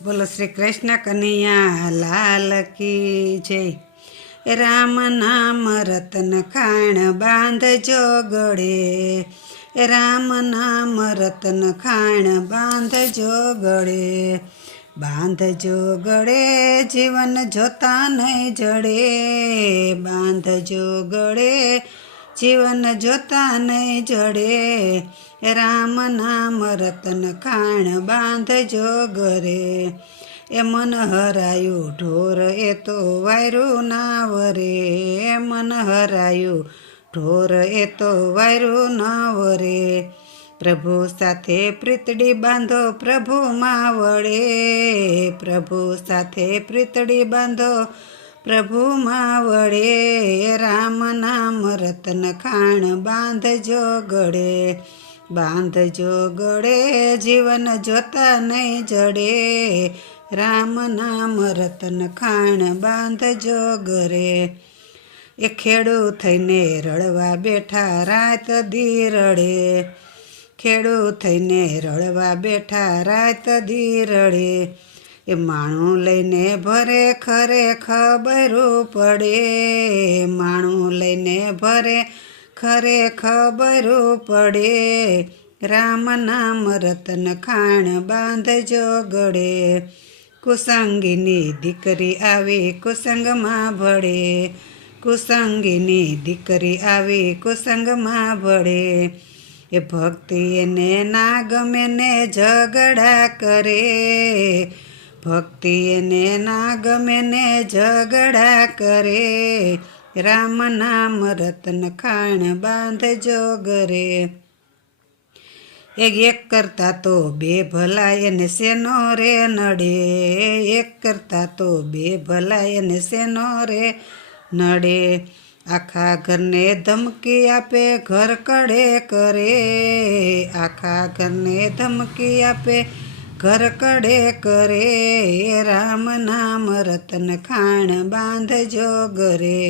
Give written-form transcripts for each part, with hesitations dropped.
બોલો શ્રી કૃષ્ણ કનૈયા લાલ કી જય। રામ નામ રતન ખાણ બાંધજો ગળે, રામ નામ રતન ખાણ બાંધજો ગળે, બાંધજો ગળે જીવન જોતા નહીં જડે, બાંધજો ગળે જીવન જોતા નહીં જડે, રામ નામ રતન ખાણ બાંધજો ગરે। એ મન હરાયું ઢોર એ તો વાયરું ના વરે, મન હરાયું ઢોર એ તો વાયરું ના વરે, પ્રભુ સાથે પ્રીતડી બાંધો પ્રભુમાં વળે, પ્રભુ સાથે પ્રીતડી બાંધો પ્રભુમાં વળે, રામ નામ રતન ખાણ બાંધજો ગળે, બાંધજો ગળે જીવન જોતા નહીં જડે, રામ નામ રતન ખાણ બાંધજો ગરે। એ ખેડૂ થઈને રળવા બેઠા રાત દી રડે, ખેડૂ થઈને રળવા બેઠા રાત દી રડે, એ માણું લઈને ભરે ખરે ખબરું પડે, માણું લઈને ભરે ખરે ખબરું પડે, રામ નામ રતન ખાણ બાંધજો ગળે, કુસંગીની દીકરી આવી કુસંગમાં ભળે, કુસંગીની દીકરી આવી કુસંગમાં ભળે, એ ભક્તિ એને ના ગમે ને ઝઘડા કરે, ભક્તિ એને ના ગમે ને ઝઘડા કરે, રામ નામ રતન ખાણ બાંધજો ગરે। એક કરતા તો બે ભલા એને શેનો રે નડે, એક કરતા તો બે ભલા એને શેનો રે નડે, આખા ઘરને ધમકી આપે ઘર કડે કરે, આખા ઘરને ધમકી આપે ઘર કડે કરે, રામ નામ રતન ખાણ બાંધજો ગરે,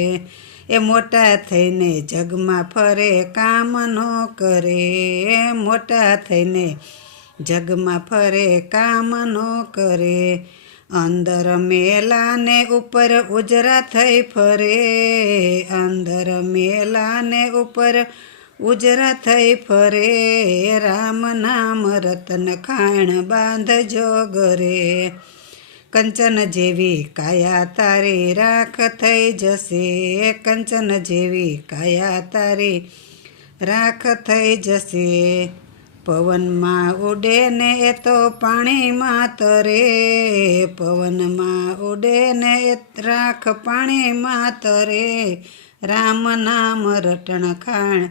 એ મોટા થઈને જગમાં ફરે કામ નો કરે, મોટા થઈને જગમાં ફરે કામ નો કરે, અંદર મેલા ને ઉપર ઉજરા થઈ ફરે, અંદર મેલા ને ઉપર ઉજરા થઈ ફરે, રામ નામ રતન ખાણ બાંધજો ગરે, કંચન જેવી કાયા તારી રાખ થઈ જશે, કંચન જેવી કાયા તારી રાખ થઈ જશે, પવનમાં ઉડે ને એ તો પાણીમાં તરે, પવનમાં ઉડે ને એ રાખ પાણીમાં તરે, રામ નામ રતન ખાણ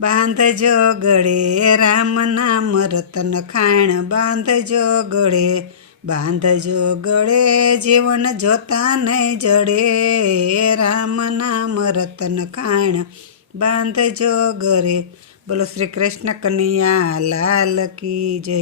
બાંધજો ગળે, રામ નામ રતન ખાણ બાંધજો ગળે, બાંધજો ગળે જીવન જોતા નહીં જડે, રામ નામ રતન ખાણ બાંધજો ગરે। બોલો શ્રી કૃષ્ણ કનૈયા લાલ કી જય।